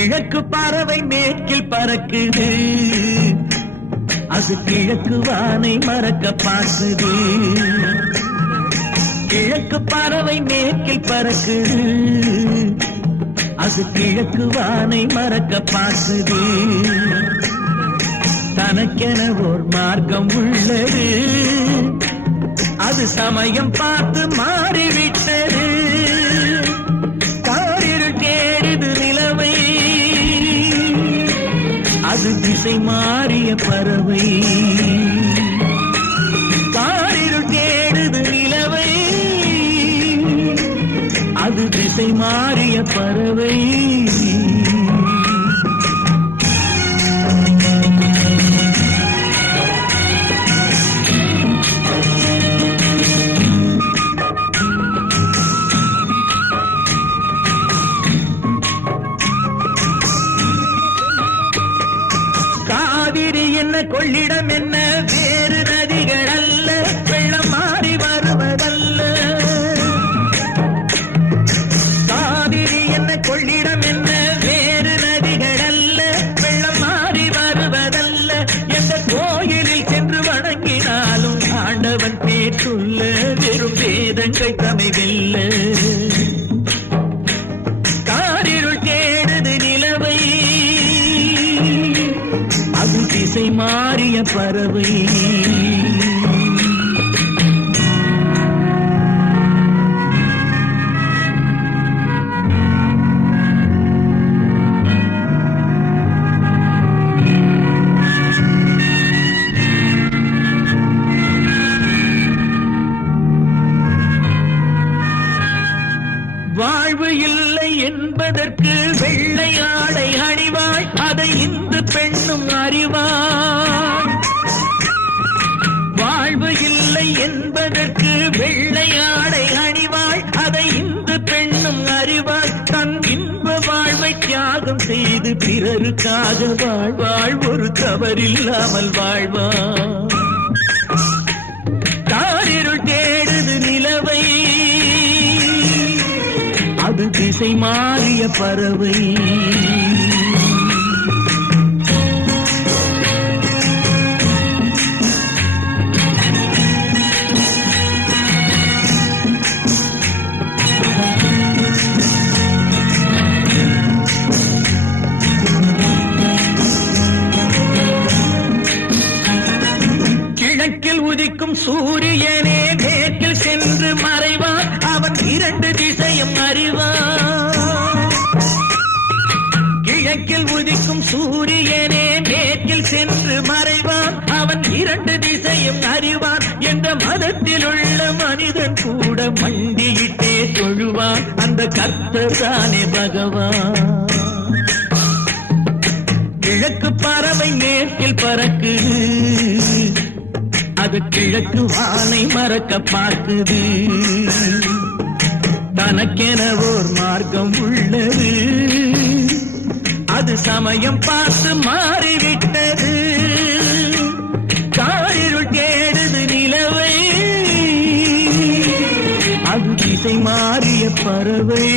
கிழக்கு பறவை மேற்கில் பறக்குது, அது கிழக்கு வானை மறக்க பார்க்குது. கிழக்கு பறவை மேற்கில் பறக்குது, அது கிழக்கு வானை மறக்க பார்க்குது. தனக்கென ஓர் மார்க்கம் உள்ளது, அது சமயம் பார்த்து மாறிவிட்டது. காரிருள் தேடுது நிலவை, அது திசை மாறிய பறவை. காரிருள் தேடுது நிலவை, அது திசை மாறிய பறவை. காவிரி என்ன கொள்ளிடம் என்ன வேறு நதிகள் அல்ல, வெள்ளம் மாறி வருவதல்ல. காவிரி என்ன கொள்ளிடம் என்ன வேறு நதிகள் அல்ல, வெள்ளம் மாறி வருவதல்ல. எந்த கோயிலில் சென்று வணங்கினாலும் ஆண்டவன் பேற்றுள்ள வெறும் வேதங்கள் தமை வெல்ல. காரிருள் தேடுது நிலவை, அது திசை மாறிய பறவை. வாழ்வு இல்லை என்பதற்கு வெள்ளை ஆடை அணிவாள், அதை இந்து பெண்ணும் அறிவாள். வாழ்வு இல்லை என்பதற்கு வெள்ளை ஆடை அணிவாள், அதை இந்து பெண்ணும் அறிவாள். தன் இன்ப வாழ்வை தியாகம் செய்து பிறருக்காக வாழ்வாள், ஒரு தவறில்லாமல் வாழ்வாள். காரிருள் தேடுது நிலவை, அது திசை மாறிய பறவை. கிழக்கில் உதிக்கும் சூரியனே மேற்கில் சென்று மறைவான், அவன் இரண்டு திசையும் அறிவான். கிழக்கில் உதிக்கும் சூரியனே மேற்கில் சென்று மறைவான், அவன் இரண்டு திசையும் அறிவான். என்ற மதத்தில் உள்ள மனிதன் கூட மண்டியிட்டே தொழுவான், அந்த கர்த்தர் தானே பகவான். கிழக்கு பறவை மேற்கில் பறக்குது, அது கிழக்கு வானை மறக்க பார்க்குது. தனக்கென ஓர் மார்க்கம் உள்ளது, அது சமயம் பார்த்து மாறிவிட்டது. காரிருள் தேடுது நிலவை, அது திசை மாறிய பறவை.